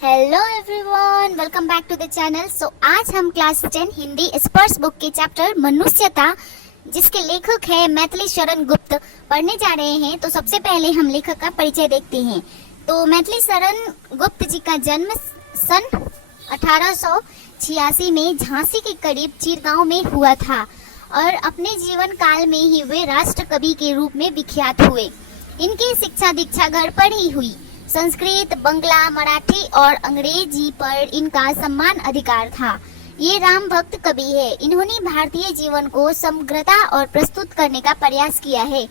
Hello everyone, welcome back to the channel. आज हम class 10 Hindi स्पर्श बुक के चैप्टर मनुष्यता, जिसके लेखक है मैथिली शरण गुप्त, पढ़ने जा रहे हैं। तो सबसे पहले हम लेखक का परिचय देखते हैं। तो मैथिली शरण गुप्त जी का जन्म सन 1886 में झांसी के करीब चिरगांव में हुआ था और अपने जीवन काल में ही वे राष्ट्र कवि के रूप में विख्यात हुए। इनकी शिक्षा दीक्षा घर पर ही हुई। संस्कृत, बंगला, मराठी और अंग्रेजी पर इनका सम्मान अधिकार था। ये राम भक्त कवि है। इन्होंने भारतीय जीवन को समग्रता और प्रस्तुत करने का प्रयास किया है।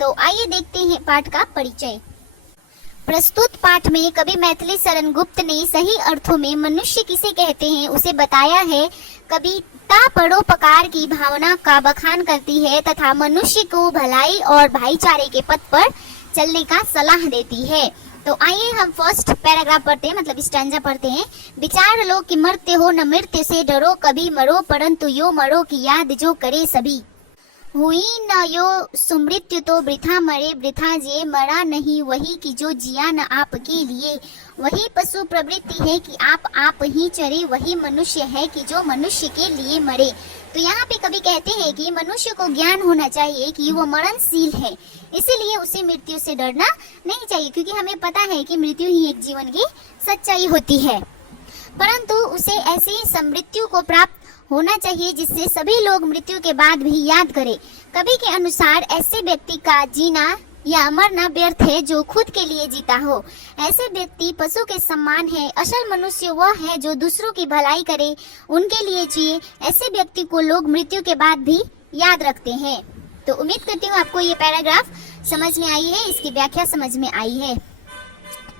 तो आइए देखते हैं पाठ का परिचय। प्रस्तुत पाठ में कवि मैथिली शरण गुप्त ने सही अर्थों में मनुष्य किसे कहते हैं उसे बताया है। कविता परोपकार की भावना का बखान करती है तथा मनुष्य को भलाई और भाईचारे के पथ पर चलने का सलाह देती है। तो आइए हम फर्स्ट पैराग्राफ पढ़ते हैं, मतलब स्टैंजा पढ़ते हैं। विचार लो कि मरते हो न मृत्यु से डरो, कभी मरो परंतु यो मरो की याद जो करे सभी। हुई न यो सुमृत्यु तो वृथा मरे, वृथा जे मरा नहीं वही कि जो जिया न आपके लिए। वही पशु प्रवृत्ति है कि आप ही चरे, वही मनुष्य है कि जो मनुष्य के लिए मरे। तो यहाँ पे कवि कहते हैं कि मनुष्य को ज्ञान होना चाहिए कि वो मरणशील है, इसीलिए उसे मृत्यु से डरना नहीं चाहिए, क्योंकि हमें पता है कि मृत्यु ही एक जीवन की सच्चाई होती है। परंतु उसे ऐसी समृत्यु को प्राप्त होना चाहिए जिससे सभी लोग मृत्यु के बाद भी याद करें। कवि के अनुसार ऐसे व्यक्ति का जीना या मरना व्यर्थ है जो खुद के लिए जीता हो। ऐसे व्यक्ति पशु के समान है। असल मनुष्य वह है जो दूसरों की भलाई करे, उनके लिए जिए। ऐसे व्यक्ति को लोग मृत्यु के बाद भी याद रखते हैं। तो उम्मीद करती हूँ आपको ये पैराग्राफ समझ में आई है, इसकी व्याख्या समझ में आई है।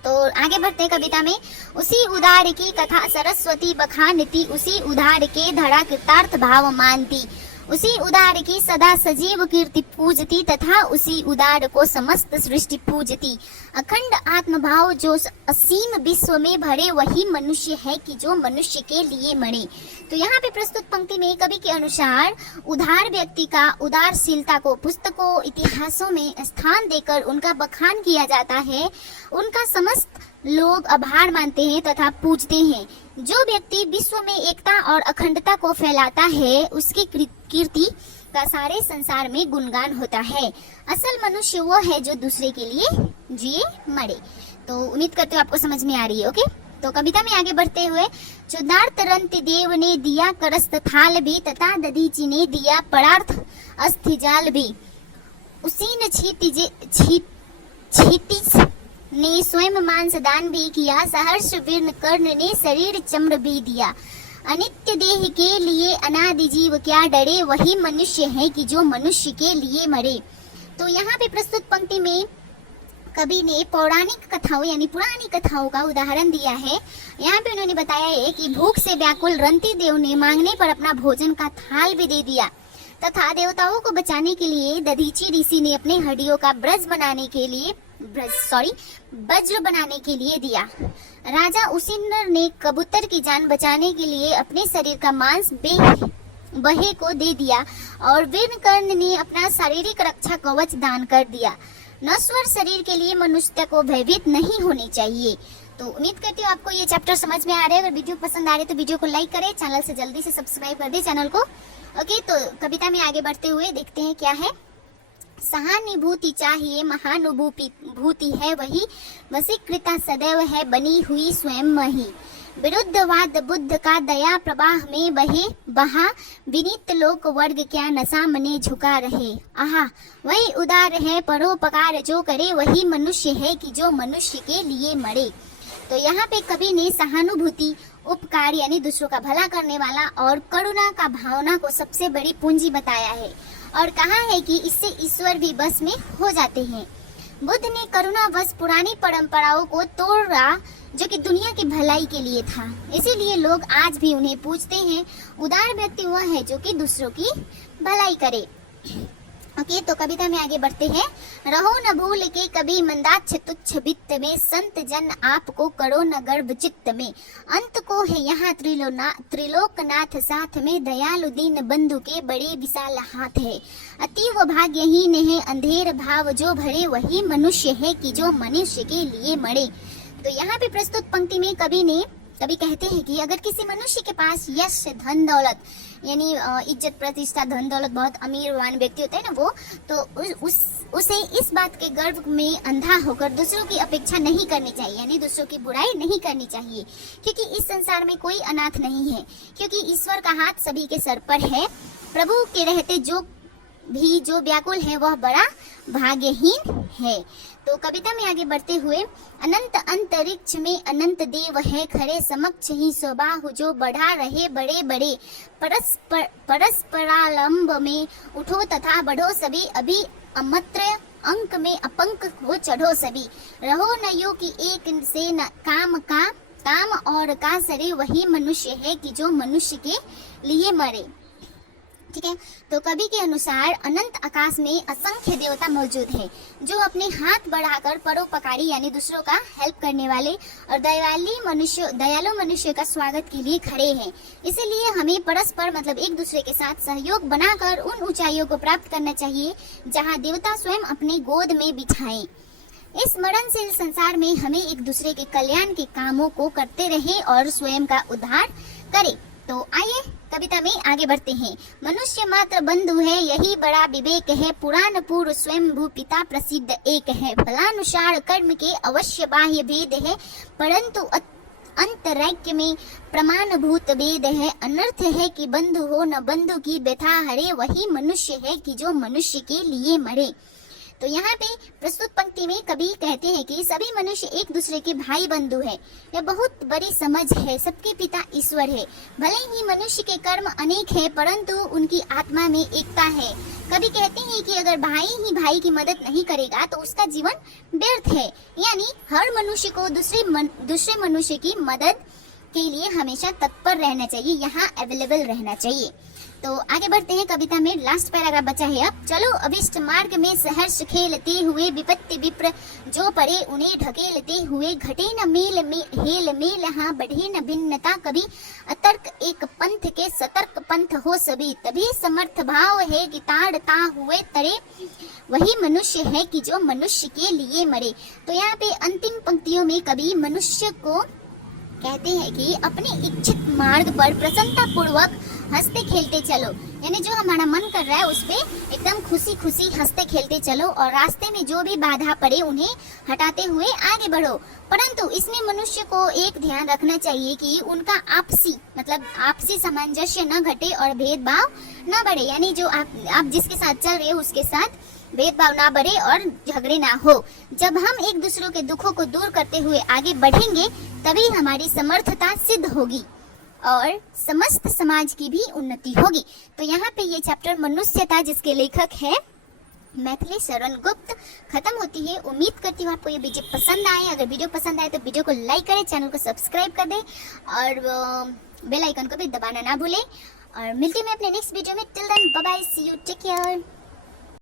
तो आगे बढ़ते हैं कविता में। उसी उदार की कथा सरस्वती बखानती, उसी उदार के धड़ा कृतार्थ भाव मानती। उसी उदार की सदा सजीव कीर्ति पूजती तथा उसी उदार को समस्त सृष्टि पूजती। अखंड आत्मभाव जो असीम विश्व में भरे, वही मनुष्य है कि जो मनुष्य के लिए मरे। तो यहाँ पे प्रस्तुत पंक्ति में कवि के अनुसार उदार व्यक्ति का उदारशीलता को पुस्तकों, इतिहासों में स्थान देकर उनका बखान किया जाता है। उनका समस्त लोग आभार मानते हैं तथा पूजते हैं। जो व्यक्ति विश्व में एकता और अखंडता को फैलाता है, उसकी कीर्ति का सारे संसार में गुणगान होता है। असल मनुष्य वो है जो दूसरे के लिए जिए मरे। तो उम्मीद करते हो आपको समझ में आ रही है। ओके, तो कविता में आगे बढ़ते हुए। चुदार्थ रंति देव ने दिया करस्त थाल भी, तथा दधीचि ने दिया परार्थ अस्थि जाल भी। उसी न क्षितिज ने स्वयं मांस दान भी किया, सहर्ष विर्ण कर्ण ने शरीर चम्र भी दिया। अनित्य देह के लिए अनादि जीव क्या डरे, वही मनुष्य है कि जो मनुष्य के लिए मरे। तो यहाँ पे प्रस्तुत पंक्ति में कवि ने पौराणिक कथाओं यानी पुरानी कथाओं का उदाहरण दिया है। यहाँ पे उन्होंने बताया है कि भूख से व्याकुल रंती देव ने मांगने पर अपना भोजन का थाल भी दे दिया तथा देवताओं को बचाने के लिए दधीचि ऋषि ने अपने हड्डियों का वज्र बनाने के लिए दिया। राजा उसिंदर ने कबूतर की जान बचाने के लिए अपने शरीर का मांस बहे को दे दिया और विर्ण ने अपना शारीरिक रक्षा कवच दान कर दिया। नश्वर शरीर के लिए मनुष्य को भयभीत नहीं होनी चाहिए। तो उम्मीद करती हूँ आपको ये चैप्टर समझ में आ रहा है। अगर वीडियो पसंद आ रही है तो वीडियो को लाइक करें, चैनल से जल्दी से सब्सक्राइब कर दे चैनल को। ओके, तो कविता में आगे बढ़ते हुए देखते हैं क्या है। सहानुभूति चाहिए महानुभूति है वही, वशीकृता सदैव है बनी हुई स्वयं मही। विरुद्धवाद बुद्ध का दया प्रवाह में बहा, विनीत लोक वर्ग क्या नशा मने झुका रहे। आहा, वही उदार है परोपकार जो करे, वही मनुष्य है कि जो मनुष्य के लिए मरे। तो यहाँ पे कवि ने सहानुभूति, उपकार यानी दूसरों का भला करने वाला और करुणा का भावना को सबसे बड़ी पूंजी बताया है और कहा है कि इससे ईश्वर भी बस में हो जाते हैं। बुद्ध ने करुणा बस पुरानी परंपराओं को तोड़ा जो कि दुनिया की भलाई के लिए था, इसीलिए लोग आज भी उन्हें पूजते हैं। उदार व्यक्ति वह है जो कि दूसरों की भलाई करे। ओके, तो कविता में आगे बढ़ते हैं। रहो न भूल के कभी मंदाक्ष तुच्छ वित्त में, संत जन आपको करो न गर्भ चित्त में। अंत को है यहाँ त्रिलोकनाथ साथ में, दयालु दीन बंधु के बड़े विशाल हाथ है। अतीव भाग्यहीन है अंधेर भाव जो भरे, वही मनुष्य है कि जो मनुष्य के लिए मरे। तो यहाँ पे प्रस्तुत पंक्ति में कवि कहते हैं कि अगर किसी मनुष्य के पास यश, धन दौलत, यानी इज्जत प्रतिष्ठा, धन दौलत, बहुत अमीरवान व्यक्ति होता है ना वो, तो उसे इस बात के गर्व में अंधा होकर दूसरों की अपेक्षा नहीं करनी चाहिए, यानी दूसरों की बुराई नहीं करनी चाहिए, क्योंकि इस संसार में कोई अनाथ नहीं है, क्योंकि ईश्वर का हाथ सभी के सर पर है। प्रभु के रहते जो व्याकुल है वह बड़ा भाग्यहीन है। तो कविता में आगे बढ़ते हुए, अनंत अंतरिक्ष में अनंत देव है, खरे समक्ष ही स्वबाहु जो बढ़ा रहे बड़े बड़े, परस्परालंब में उठो तथा बढ़ो सभी, अभी अमत्र अंक में अपंक हो चढ़ो सभी, रहो न यो कि एक से न काम और का सरे, वही मनुष्य है कि जो मनुष्य के लिए मरे। ठीक है, तो कवि के अनुसार अनंत आकाश में असंख्य देवता मौजूद है जो अपने हाथ बढ़ाकर परोपकारी यानी दूसरों का हेल्प करने वाले और दयालु मनुष्य का स्वागत के लिए खड़े हैं। इसीलिए हमें परस्पर मतलब एक दूसरे के साथ सहयोग बनाकर उन ऊंचाइयों को प्राप्त करना चाहिए जहां देवता स्वयं अपने गोद में बिछाएं। इस मरणशील संसार में हमें एक दूसरे के कल्याण के कामों को करते रहें और स्वयं का उद्धार करें। तो आइए कविता में आगे बढ़ते हैं। मनुष्य मात्र बंधु है, यही बड़ा विवेक है, पुराण पूर्व स्वयं भू पिता प्रसिद्ध एक है, फलानुसार कर्म के अवश्य बाह्य भेद है, परंतु अंतरैक्य में प्रमाणभूत भेद है। अनर्थ है कि बंधु हो न बंधु की व्यथा हरे, वही मनुष्य है कि जो मनुष्य के लिए मरे। तो यहाँ पे प्रस्तुत पंक्ति में कवि कहते हैं कि सभी मनुष्य एक दूसरे के भाई बंधु है। यह बहुत बड़ी समझ है। सबके पिता ईश्वर है। भले ही मनुष्य के कर्म अनेक है परंतु उनकी आत्मा में एकता है। कवि कहते हैं कि अगर भाई ही भाई की मदद नहीं करेगा तो उसका जीवन व्यर्थ है, यानी हर मनुष्य को दूसरे मनुष्य की मदद के लिए हमेशा तत्पर रहना चाहिए, यहाँ अवेलेबल रहना चाहिए। तो आगे बढ़ते हैं कविता में, लास्ट पैराग्राफ बचा है अब। चलो अभिष्ट मार्ग में सहर्ष खेलते हुए, विपत्ति विप्र जो पड़े उन्हें ढकेलते हुए, घटे न हेल मेल हाँ बढ़े न भिन्नता कभी, अतर्क एक पंथ के सतर्क पंथ हो सभी, तभी समर्थ भाव है कि ताड़ता हुए तरे, वही मनुष्य है कि जो मनुष्य के लिए मरे। तो यहाँ पे अंतिम पंक्तियों में कवि मनुष्य को कहते हैं कि अपने इच्छित मार्ग पर प्रसन्नता पूर्वक हंसते खेलते चलो, यानी जो हमारा मन कर रहा है उस पे एकदम खुशी खुशी हंसते खेलते चलो और रास्ते में जो भी बाधा पड़े उन्हें हटाते हुए आगे बढ़ो। परंतु इसमें मनुष्य को एक ध्यान रखना चाहिए कि उनका आपसी सामंजस्य न घटे और भेदभाव न बढ़े, यानी जो आप जिसके साथ चल रहे हो उसके साथ भेदभाव ना बढ़े और झगड़े ना हो। जब हम एक दूसरों के दुखों को दूर करते हुए आगे बढ़ेंगे तभी हमारी समर्थता सिद्ध होगी और समस्त समाज की भी उन्नति होगी। तो यहाँ पे ये चैप्टर मनुष्यता जिसके लेखक है मैथिली शरण गुप्त खत्म होती है। उम्मीद करती हूँ आपको ये वीडियो पसंद आए। अगर वीडियो पसंद आए तो वीडियो को लाइक करें, चैनल को सब्सक्राइब कर दें और बेल आइकन को भी दबाना ना भूलें। और मिलती हूँ मैं अपने नेक्स्ट वीडियो में। Till then bye bye, see you, take care.